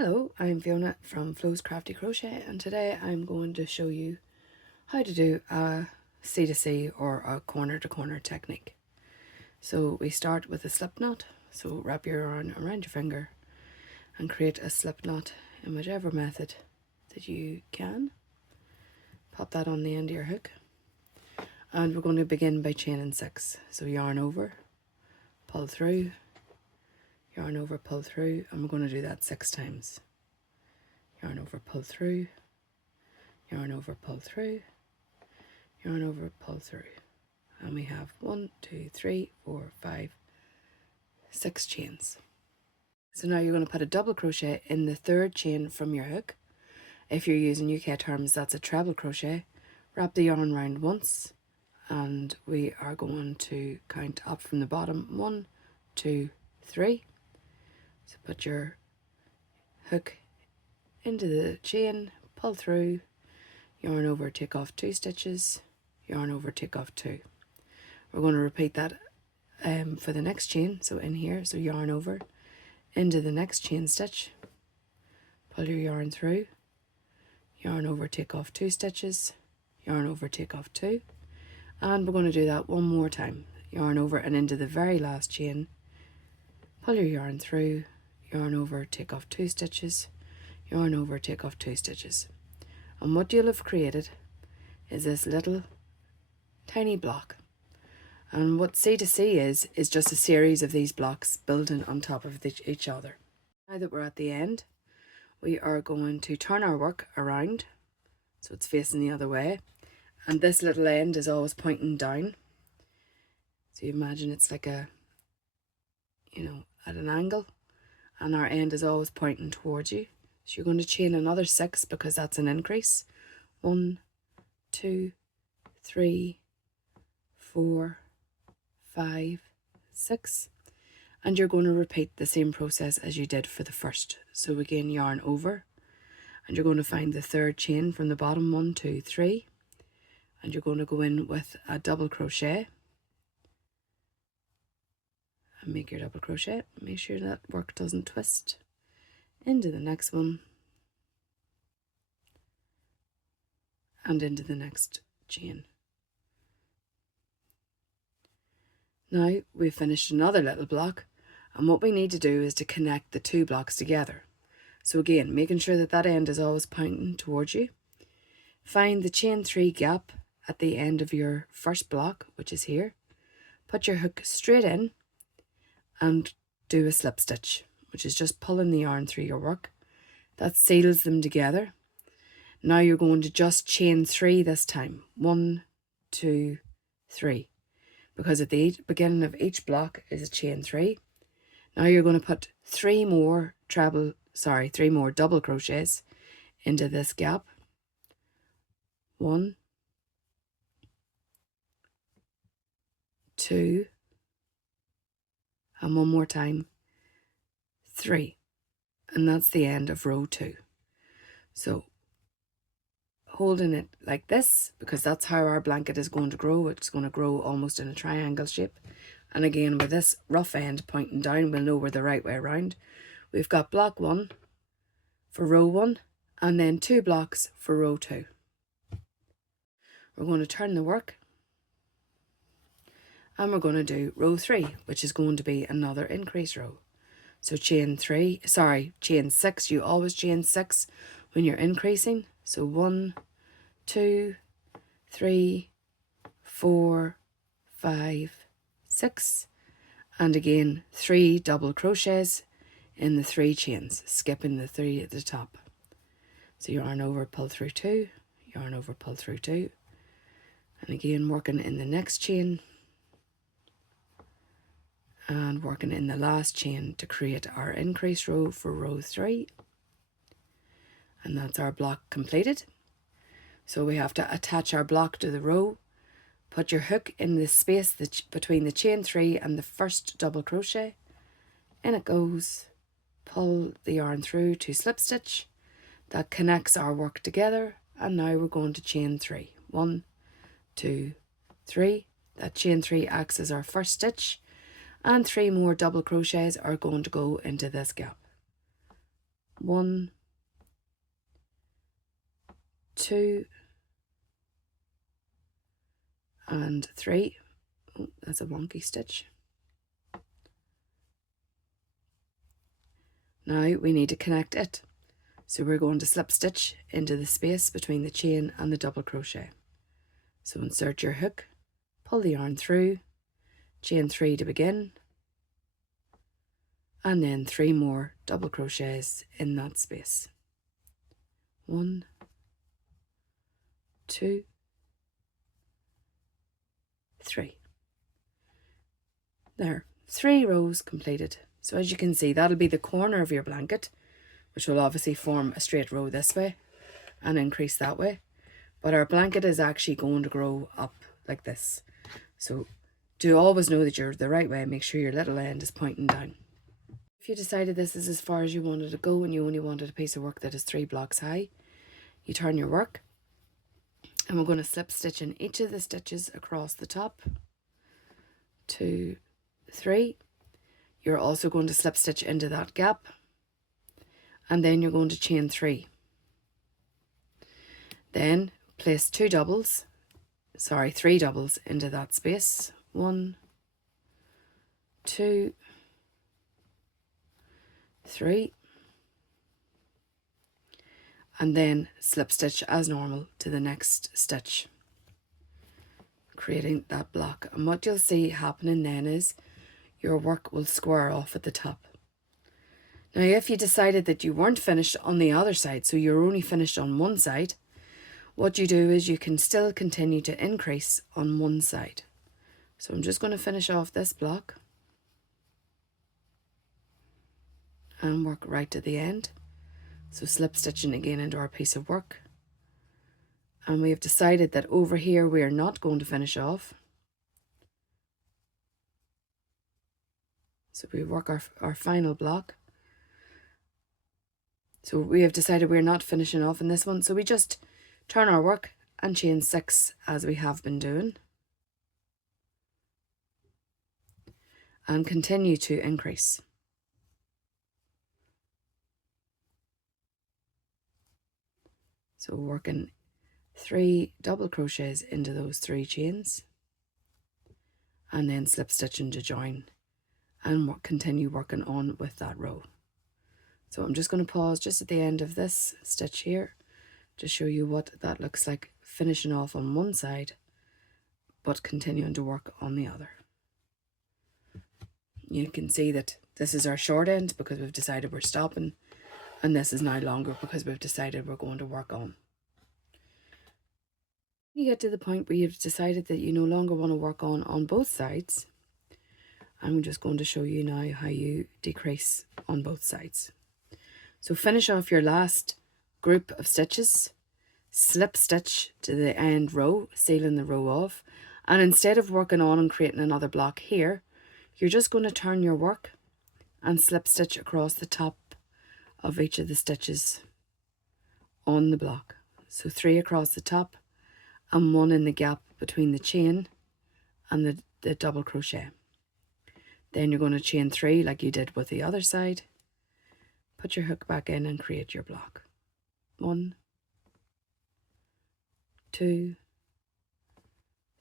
Hello, I'm Fiona from Flo's Crafty Crochet, and today I'm going to show you how to do a C2C or a corner to corner technique. So we start with a slip knot, so wrap your yarn around your finger and create a slip knot in whichever method that you can. Pop that on the end of your hook, and we're going to begin by chaining 6. So yarn over, pull through, yarn over, pull through, and we're going to do that 6 times. Yarn over, pull through, yarn over, pull through, yarn over, pull through, and we have 1, 2, 3, 4, 5, 6 chains. So now you're going to put a double crochet in the 3rd chain from your hook. If you're using UK terms, that's a treble crochet. Wrap the yarn round once, and we are going to count up from the bottom. 1, 2, 3. So put your hook into the chain, pull through, yarn over, take off 2 stitches, yarn over, take off 2. We're going to repeat that for the next chain. So in here, so yarn over into the next chain stitch, pull your yarn through, yarn over, take off 2 stitches, yarn over, take off 2, and we're going to do that one more time. Yarn over and into the very last chain, pull your yarn through, yarn over, take off 2 stitches, yarn over, take off 2 stitches. And what you'll have created is this little tiny block. And what C2C is just a series of these blocks building on top of each other. Now that we're at the end, we are going to turn our work around so it's facing the other way, and this little end is always pointing down. So you imagine it's like at an angle, and our end is always pointing towards you. So you're going to chain another 6 because that's an increase. 1, 2, 3, 4, 5, 6. And you're going to repeat the same process as you did for the first. So again, yarn over, and you're going to find the 3rd chain from the bottom. 1, 2, 3. And you're going to go in with a double crochet. And make your double crochet. Make sure that work doesn't twist. Into the next one, and into the next chain. Now we've finished another little block, and what we need to do is to connect the 2 blocks together. So again, making sure that that end is always pointing towards you. Find the chain 3 gap at the end of your first block, which is here. Put your hook straight in and do a slip stitch, which is just pulling the yarn through your work. That seals them together. Now you're going to just chain 3 this time. 1, 2, 3. Because at the beginning of each block is a chain 3. Now you're going to put 3 more double crochets into this gap. 1, 2, and one more time, 3. And that's the end of row 2. So holding it like this, because that's how our blanket is going to grow. It's going to grow almost in a triangle shape. And again, with this rough end pointing down, we'll know we're the right way around. We've got block 1 for row 1, and then 2 blocks for row 2. We're going to turn the work, and we're going to do row 3, which is going to be another increase row. So chain 6. You always chain 6 when you're increasing. So 1, 2, 3, 4, 5, 6, and again 3 double crochets in the 3 chains, skipping the 3 at the top. So yarn over, pull through 2, yarn over, pull through 2, and again working in the next chain and working in the last chain to create our increase row for row 3. And that's our block completed. So we have to attach our block to the row. Put your hook in the space between the chain 3 and the first double crochet. In it goes. Pull the yarn through to slip stitch. That connects our work together. And now we're going to chain 3. 1, 2, 3. That chain 3 acts as our first stitch. And 3 more double crochets are going to go into this gap. 1, 2, and 3. Oh, that's a wonky stitch. Now we need to connect it. So we're going to slip stitch into the space between the chain and the double crochet. So insert your hook, pull the yarn through, chain 3 to begin, and then 3 more double crochets in that space. 1, 2, 3. There, 3 rows completed. So as you can see, that'll be the corner of your blanket, which will obviously form a straight row this way and increase that way. But our blanket is actually going to grow up like this. So do always know that you're the right way. Make sure your little end is pointing down. If you decided this is as far as you wanted to go and you only wanted a piece of work that is 3 blocks high, you turn your work, and we're going to slip stitch in each of the stitches across the top. 2, 3. You're also going to slip stitch into that gap, and then you're going to chain 3. Then place 3 doubles into that space. 1, 2, 3, and then slip stitch as normal to the next stitch, creating that block. And what you'll see happening then is your work will square off at the top. Now if you decided that you weren't finished on the other side, so you're only finished on one side, what you do is you can still continue to increase on one side. So I'm just going to finish off this block and work right to the end. So slip stitching again into our piece of work. And we have decided that over here we are not going to finish off. So we work our final block. So we have decided we're not finishing off in this one. So we just turn our work and chain 6 as we have been doing. And continue to increase. So working 3 double crochets into those 3 chains, and then slip stitching to join, and continue working on with that row. So I'm just going to pause just at the end of this stitch here to show you what that looks like, finishing off on one side but continuing to work on the other. You can see that this is our short end because we've decided we're stopping, and this is now longer because we've decided we're going to work on. You get to the point where you've decided that you no longer want to work on both sides. I'm just going to show you now how you decrease on both sides. So finish off your last group of stitches, slip stitch to the end row, sealing the row off, and instead of working on and creating another block here, you're just going to turn your work and slip stitch across the top of each of the stitches on the block. So 3 across the top and 1 in the gap between the chain and the double crochet. Then you're going to chain 3 like you did with the other side. Put your hook back in and create your block. 1, 2,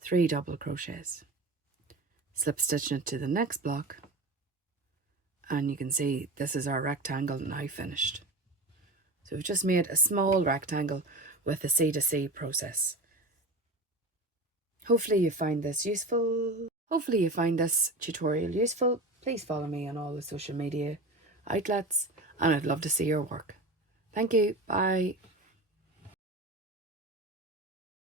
3 double crochets. Slip stitch into the next block, and you can see this is our rectangle now finished. So we've just made a small rectangle with the C2C process. Hopefully you find this useful. Hopefully you find this tutorial useful. Please follow me on all the social media outlets, and I'd love to see your work. Thank you. Bye.